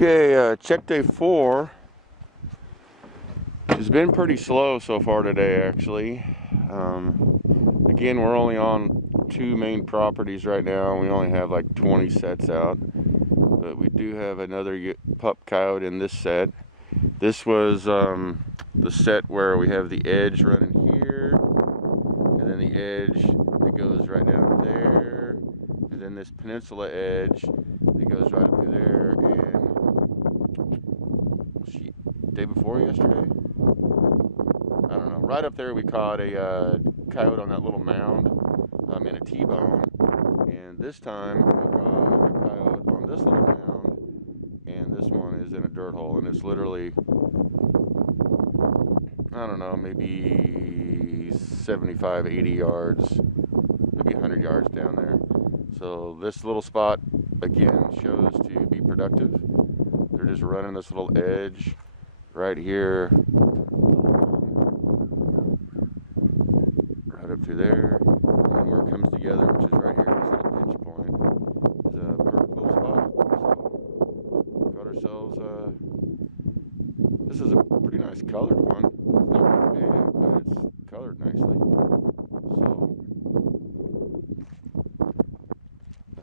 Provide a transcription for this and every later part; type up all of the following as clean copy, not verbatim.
Okay, check day 4. It's been pretty slow so far today, actually. Again, we're only on 2 main properties right now. We only have like 20 sets out, but we do have another pup coyote in this set. This was the set where we have the edge running here, and then the edge that goes right down there, and then this peninsula edge that goes right up to there. And day before yesterday, I don't know, right up there we caught a coyote on that little mound in a T-bone, and this time we caught a coyote on this little mound, and this one is in a dirt hole, and it's literally, I don't know, maybe 75, 80 yards, maybe 100 yards down there. So this little spot again shows to be productive. They're just running this little edge right here, right up through there, and where it comes together, which is right here, this little pinch point, is a perfect little spot. So, got ourselves, this is a pretty nice colored one. It's not very big, but it's colored nicely. So,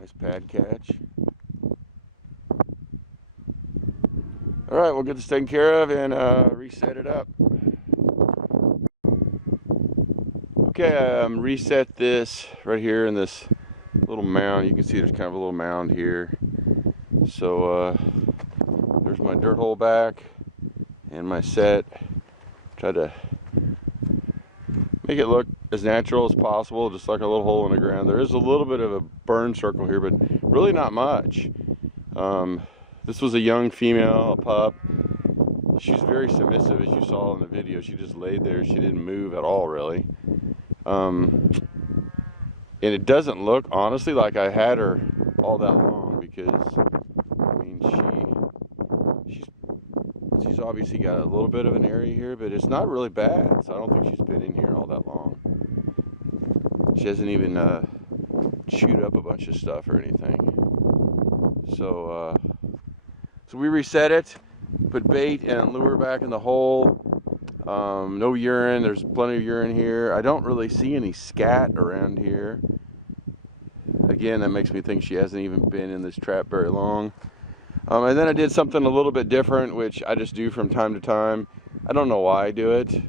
nice pad catch. Alright, we'll get this taken care of and reset it up. Okay, reset this right here in this little mound. You can see there's kind of a little mound here. So there's my dirt hole back and my set. Try to make it look as natural as possible, just like a little hole in the ground. There is a little bit of a burn circle here, but really not much. This was a young female, a pup. She's very submissive, as you saw in the video. She just laid there. She didn't move at all, really. And it doesn't look, honestly, like I had her all that long, because, I mean, she's obviously got a little bit of an area here, but it's not really bad. So I don't think she's been in here all that long. She hasn't even chewed up a bunch of stuff or anything. So we reset it, put bait and lure back in the hole. No urine. There's plenty of urine here. I don't really see any scat around here. Again, that makes me think she hasn't even been in this trap very long. And then I did something a little bit different, which I just do from time to time. I don't know why I do it.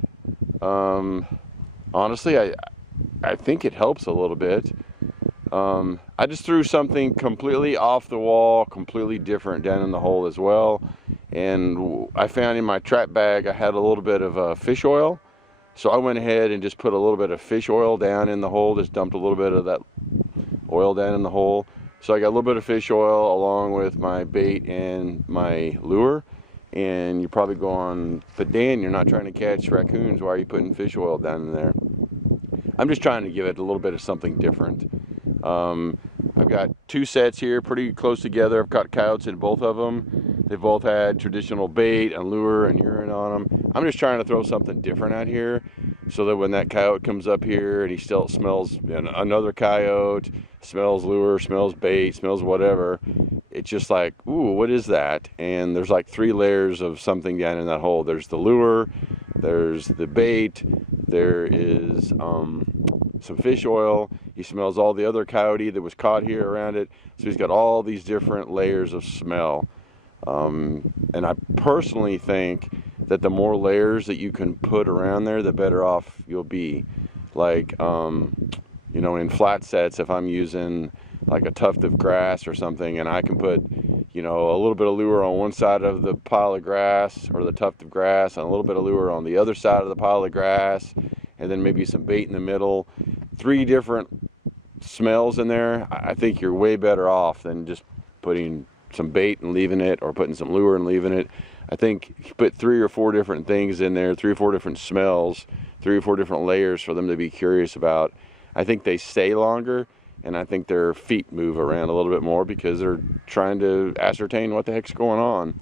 Honestly, I think it helps a little bit. I just threw something completely off the wall, completely different down in the hole as well. And I found in my trap bag I had a little bit of fish oil. So I went ahead and just put a little bit of fish oil down in the hole, just dumped a little bit of that oil down in the hole. So I got a little bit of fish oil along with my bait and my lure. And you're probably going, but Dan, you're not trying to catch raccoons. Why are you putting fish oil down in there? I'm just trying to give it a little bit of something different. I've got 2 sets here pretty close together. I've caught coyotes in both of them. They both had traditional bait and lure and urine on them. I'm just trying to throw something different out here so that when that coyote comes up here and he still smells another coyote, smells lure, smells bait, smells whatever, it's just like, ooh, what is that? And there's like 3 layers of something down in that hole. There's the lure, there's the bait, there is some fish oil. He smells all the other coyote that was caught here around it. So he's got all these different layers of smell. And I personally think that the more layers that you can put around there, the better off you'll be. Like, you know, in flat sets, if I'm using like a tuft of grass or something, and I can put, you know, a little bit of lure on one side of the pile of grass or the tuft of grass and a little bit of lure on the other side of the pile of grass, and then maybe some bait in the middle, 3 different smells in there, I think you're way better off than just putting some bait and leaving it, or putting some lure and leaving it. I think you put 3 or 4 different things in there, 3 or 4 different smells, 3 or 4 different layers for them to be curious about. I think they stay longer, and I think their feet move around a little bit more because they're trying to ascertain what the heck's going on.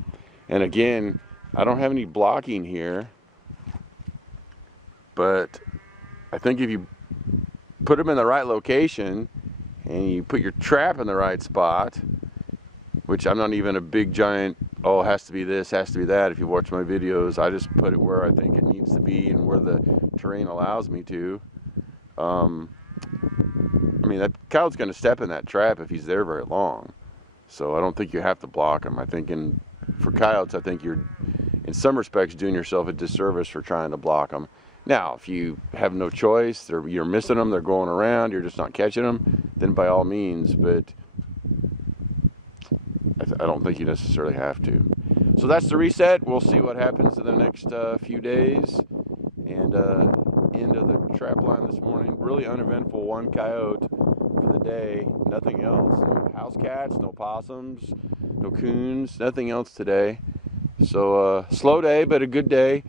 And again, I don't have any blocking here, but I think if you put them in the right location and you put your trap in the right spot, which I'm not even a big giant, oh, it has to be this, has to be that. If you watch my videos, I just put it where I think it needs to be and where the terrain allows me to. I mean, that coyote's going to step in that trap if he's there very long. So I don't think you have to block him. I think for coyotes, I think you're, in some respects, doing yourself a disservice for trying to block them. Now, if you have no choice, you're missing them, they're going around, you're just not catching them, then by all means, but I don't think you necessarily have to. So that's the reset. We'll see what happens in the next few days. And end of the trap line this morning. Really uneventful, one coyote for the day. Nothing else. No house cats, no possums, no coons, nothing else today. So slow day, but a good day.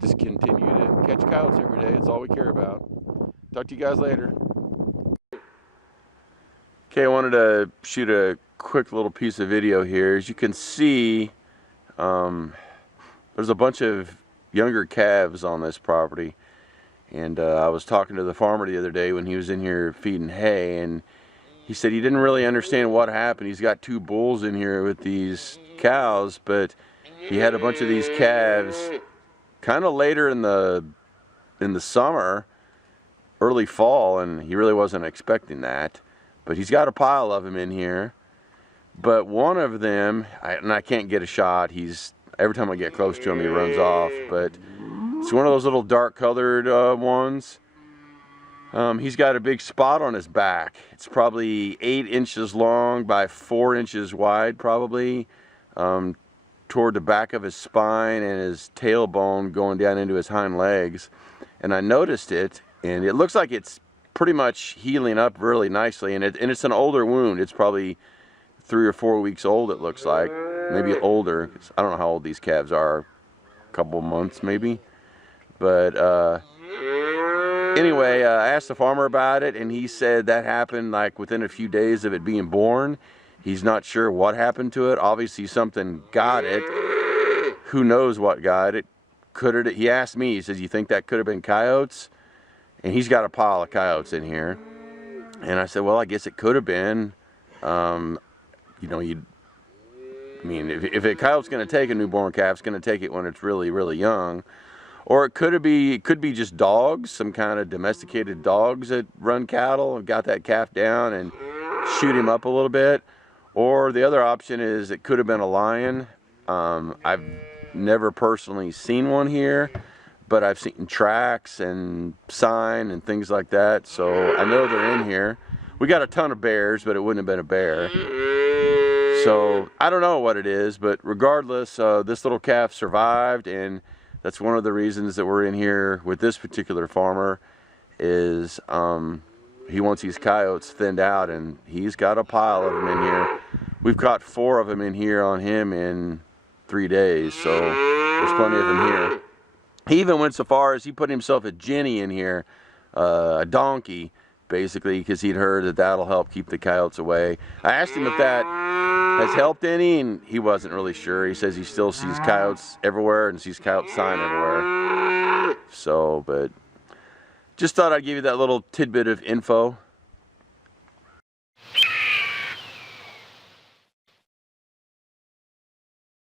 Just continue to catch coyotes every day. It's all we care about. Talk to you guys later. Okay, I wanted to shoot a quick little piece of video here. As you can see, there's a bunch of younger calves on this property. And I was talking to the farmer the other day when he was in here feeding hay, and he said he didn't really understand what happened. He's got two bulls in here with these cows, but he had a bunch of these calves kind of later in the summer, early fall, and he really wasn't expecting that. But he's got a pile of them in here. But one of them, and I can't get a shot. Every time I get close to him, he runs off. But it's one of those little dark colored ones. He's got a big spot on his back. It's probably 8 inches long by 4 inches wide, probably, toward the back of his spine and his tailbone going down into his hind legs. And I noticed it, and it looks like it's pretty much healing up really nicely. And it's an older wound. It's probably 3 or 4 weeks old, it looks like. Maybe older. I don't know how old these calves are. A couple months, maybe. But anyway, I asked the farmer about it, and he said that happened like within a few days of it being born. He's not sure what happened to it. Obviously something got it. Who knows what got it? He asked me, he says, you think that could have been coyotes? And he's got a pile of coyotes in here. And I said, well, I guess it could have been. You know, I mean, if a coyote's going to take a newborn calf, it's going to take it when it's really, really young. Or it could be just dogs, some kind of domesticated dogs that run cattle and got that calf down and shoot him up a little bit. Or the other option is it could have been a lion. I've never personally seen one here, but I've seen tracks and sign and things like that, so I know they're in here. We got a ton of bears, but it wouldn't have been a bear. So I don't know what it is, but regardless, this little calf survived, and that's one of the reasons that we're in here with this particular farmer is he wants these coyotes thinned out, and he's got a pile of them in here. We've caught 4 of them in here on him in 3 days, so there's plenty of them here. He even went so far as he put himself a jenny in here, a donkey, basically, because he'd heard that that'll help keep the coyotes away. I asked him if that has helped any, and he wasn't really sure. He says he still sees coyotes everywhere and sees coyote sign everywhere. So, but just thought I'd give you that little tidbit of info.